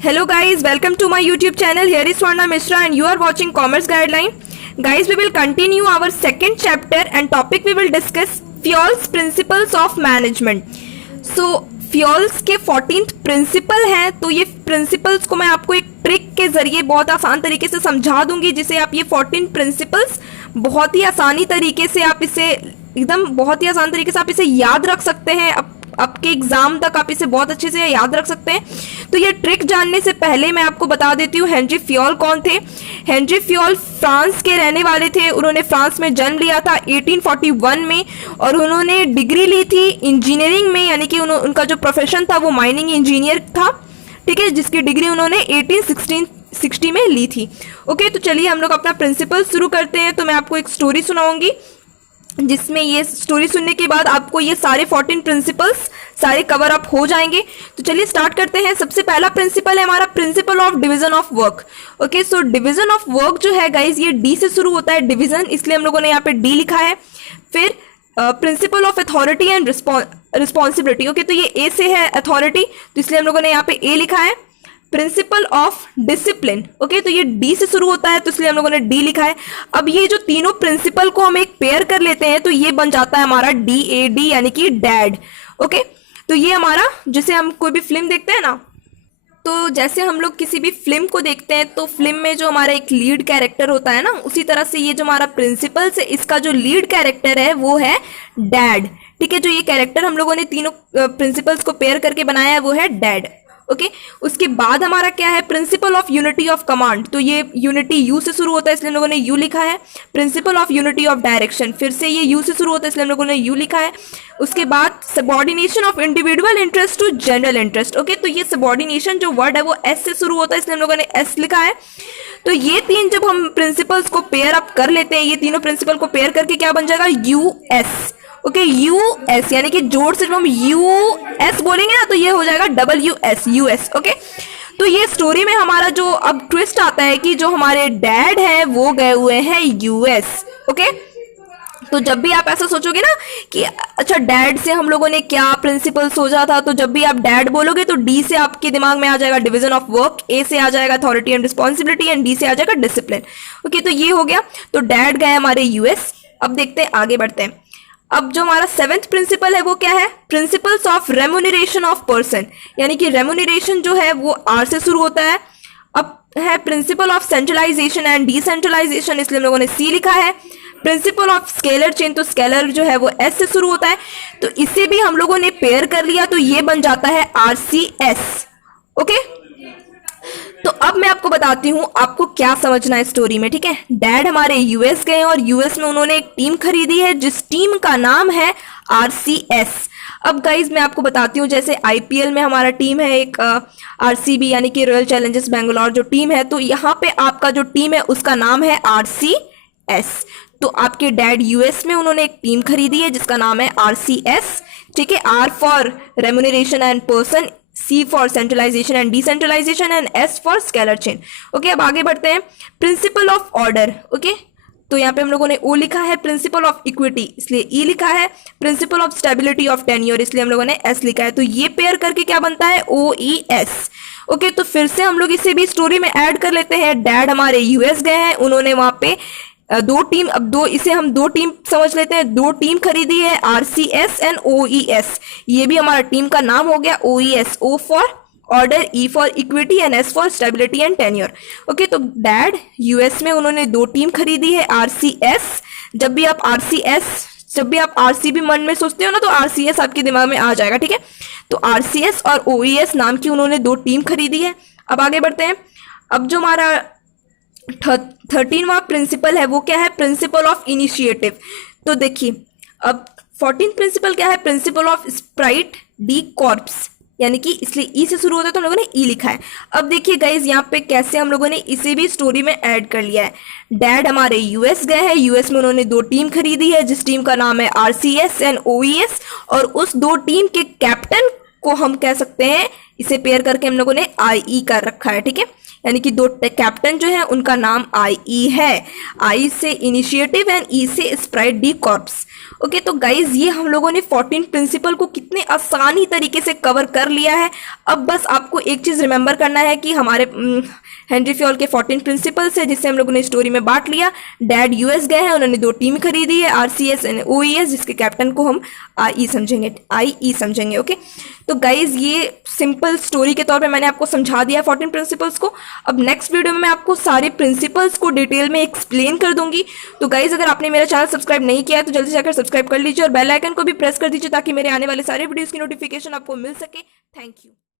Hello guys, welcome to my YouTube channel. Here is Swarna Mishra and you are watching Commerce Guideline. Guys, we will continue our second chapter and topic we will discuss Fayol's Principles of Management. So Fayol's के 14th principal हैं, तो ये principles को मैं आपको एक trick के जरिए बहुत आसान तरीके से समझा दूंगी, जिसे आप ये 14 प्रिंसिपल्स बहुत ही आसानी तरीके से आप इसे एकदम बहुत ही आसान तरीके से आप इसे याद रख सकते हैं। आपके एग्जाम तक आप इसे बहुत अच्छे से याद रख सकते हैं। तो ये ट्रिक जानने से पहले मैं आपको बता देती हूँ हेनरी फ्योल कौन थे। हेनरी फ्योल फ्रांस के रहने वाले थे। उन्होंने फ्रांस में जन्म लिया था 1841 में और उन्होंने डिग्री ली थी इंजीनियरिंग में, यानी कि उनका जो प्रोफेशन था वो माइनिंग इंजीनियर था, ठीक है, जिसकी डिग्री उन्होंने 1860 में ली थी। ओके, तो चलिए हम लोग अपना प्रिंसिपल शुरू करते हैं। तो मैं आपको एक स्टोरी सुनाऊंगी, जिसमें ये स्टोरी सुनने के बाद आपको ये सारे 14 प्रिंसिपल्स सारे कवर अप हो जाएंगे। तो चलिए स्टार्ट करते हैं। सबसे पहला प्रिंसिपल है हमारा principle of division of work. Okay, so division of work जो है गाइज, ये डी से शुरू होता है डिवीजन, इसलिए हम लोगों ने यहाँ पे डी लिखा है। फिर principle of authority and responsibility. Okay, तो ये ए से है अथॉरिटी, तो इसलिए हम लोगों ने यहाँ पे ए लिखा है। Principle of discipline. ओके, तो ये डी से शुरू होता है, तो इसलिए हम लोगों ने डी लिखा है। अब ये जो तीनों प्रिंसिपल को हम एक पेयर कर लेते हैं, तो ये बन जाता है हमारा DAD, यानी कि डैड। ओके, तो ये हमारा, जैसे हम कोई भी फिल्म देखते हैं ना, तो जैसे हम लोग किसी भी फिल्म को देखते हैं तो फिल्म में जो हमारा एक लीड कैरेक्टर होता है ना, उसी तरह से ये जो हमारा प्रिंसिपल्स है, इसका जो लीड कैरेक्टर है वो है डैड। ठीक है, जो ये कैरेक्टर हम लोगों ने तीनों प्रिंसिपल्स को पेयर करके बनाया है वो है डैड। ओके, उसके बाद हमारा क्या है principle of unity of command. तो ये यूनिटी यू से शुरू होता है, इसलिए हम लोगों ने यू लिखा है। Principle of unity of direction, फिर से ये यू से शुरू होता है, इसलिए हम लोगों ने यू लिखा है। उसके बाद subordination of individual interest to general interest. Okay, तो ये सबॉर्डिनेशन जो वर्ड है वो एस से शुरू होता है, इसलिए हम लोगों ने एस लिखा है। तो ये तीन जब हम प्रिंसिपल्स को पेयर अप कर लेते हैं, ये तीनों प्रिंसिपल को पेयर करके क्या बन जाएगा US। ओके, US, यानी कि जोड़ से जब हम US बोलेंगे ना तो ये हो जाएगा WS। ओके, तो ये स्टोरी में हमारा जो अब ट्विस्ट आता है कि जो हमारे डैड हैं वो गए हुए हैं US। ओके, तो जब भी आप ऐसा सोचोगे ना कि अच्छा डैड से हम लोगों ने क्या प्रिंसिपल सोचा था, तो जब भी आप डैड बोलोगे तो डी से आपके दिमाग में आ जाएगा डिवीजन ऑफ वर्क, ए से आ जाएगा authority and responsibility and D से आ जाएगा डिसिप्लिन। ओके, तो ये हो गया, तो डैड गए हमारे US। अब देखते हैं, आगे बढ़ते हैं। अब जो हमारा 7th प्रिंसिपल है वो क्या है principles of remuneration of person, यानी कि रेम्यूनरेशन जो है वो R से शुरू होता है। अब है principle of centralisation and decentralisation, इसलिए हम लोगों ने C लिखा है। प्रिंसिपल ऑफ स्केलर चेन, तो स्केलर जो है वो S से शुरू होता है, तो इसे भी हम लोगों ने पेयर कर लिया, तो ये बन जाता है RCS। ओके, तो अब मैं आपको बताती हूँ आपको क्या समझना है स्टोरी में। ठीक है, डैड हमारे US गए और US में उन्होंने एक टीम खरीदी है जिस टीम का नाम है RCS। अब गाइज मैं आपको बताती हूँ, जैसे IPL में हमारा टीम है एक RCB, यानी कि रॉयल चैलेंजर्स बेंगलोर जो टीम है, तो यहाँ पे आपका जो टीम है उसका नाम है RCS। तो आपके डैड US में उन्होंने एक टीम खरीदी है जिसका नाम है RCS। ठीक है, R for remuneration and person, C for centralisation and decentralisation and S for scalar chain. Okay, अब आगे बढ़ते हैं। Principle of order. ओके, तो यहाँ पे हम लोगों ने O लिखा है। प्रिंसिपल ऑफ इक्विटी, इसलिए E लिखा है। Principle of stability of tenure, इसलिए हम लोगों ने S लिखा है। तो ये पेयर करके क्या बनता है OES। ओके, तो फिर से हम लोग इसे भी स्टोरी में ऐड कर लेते हैं। डैड हमारे US गए हैं, उन्होंने वहां पे दो टीम, अब दो इसे हम दो टीम समझ लेते हैं, दो टीम खरीदी है RCS एंड OES। ये भी हमारा टीम का नाम हो गया OES। O for order, E for equity and S for stability and tenure. Okay, तो डैड US में उन्होंने दो टीम खरीदी है RCS। जब भी आप RCB मन में सोचते हो ना तो RCS आपके दिमाग में आ जाएगा। ठीक है, तो RCS और OES नाम की उन्होंने दो टीम खरीदी है। अब आगे बढ़ते हैं। अब जो हमारा 13वां प्रिंसिपल है वो क्या है प्रिंसिपल ऑफ इनिशिएटिव। तो देखिए, अब 14th प्रिंसिपल क्या है principle of Sprite D corps, यानी कि इसलिए ई से शुरू होता है तो हम लोगों ने ई लिखा है। अब देखिए गाइज यहाँ पे कैसे हम लोगों ने इसे भी स्टोरी में ऐड कर लिया है। डैड हमारे US गए हैं, US में उन्होंने दो टीम खरीदी है जिस टीम का नाम है RCS एंड OES, और उस दो टीम के कैप्टन को हम कह सकते हैं इसे पेयर करके हम लोगों ने आई कर रखा है, ठीक है। यानी कि दो कैप्टन जो है उनका नाम आई है, आई से इनिशिएटिव एंड ई से स्प्राइट डी कॉर्प्स। ओके, तो गाइज ये हम लोगों ने 14 प्रिंसिपल को कितने आसानी तरीके से कवर कर लिया है। अब बस आपको एक चीज रिमेंबर करना है कि हमारे हेनरी फ्योल के 14 प्रिंसिपल्स है जिससे हम लोगों ने स्टोरी में बांट लिया। डैड यूएस गए हैं, उन्होंने 2 टीम खरीदी है, आरसीएस एंड ओईएस, जिसके कैप्टन को हम आई समझेंगे। ओके, तो गाइज ये सिंपल स्टोरी के तौर पे मैंने आपको समझा दिया 14 प्रिंसिपल्स को। अब नेक्स्ट वीडियो में मैं आपको सारे प्रिंसिपल्स को डिटेल में एक्सप्लेन कर दूंगी। तो गाइज अगर आपने मेरा चैनल सब्सक्राइब नहीं किया है तो जल्दी से जाकर सब्सक्राइब कर लीजिए और बेल आइकन को भी प्रेस कर दीजिए ताकि मेरे आने वाले सारे वीडियोस की नोटिफिकेशन आपको मिल सके। Thank you.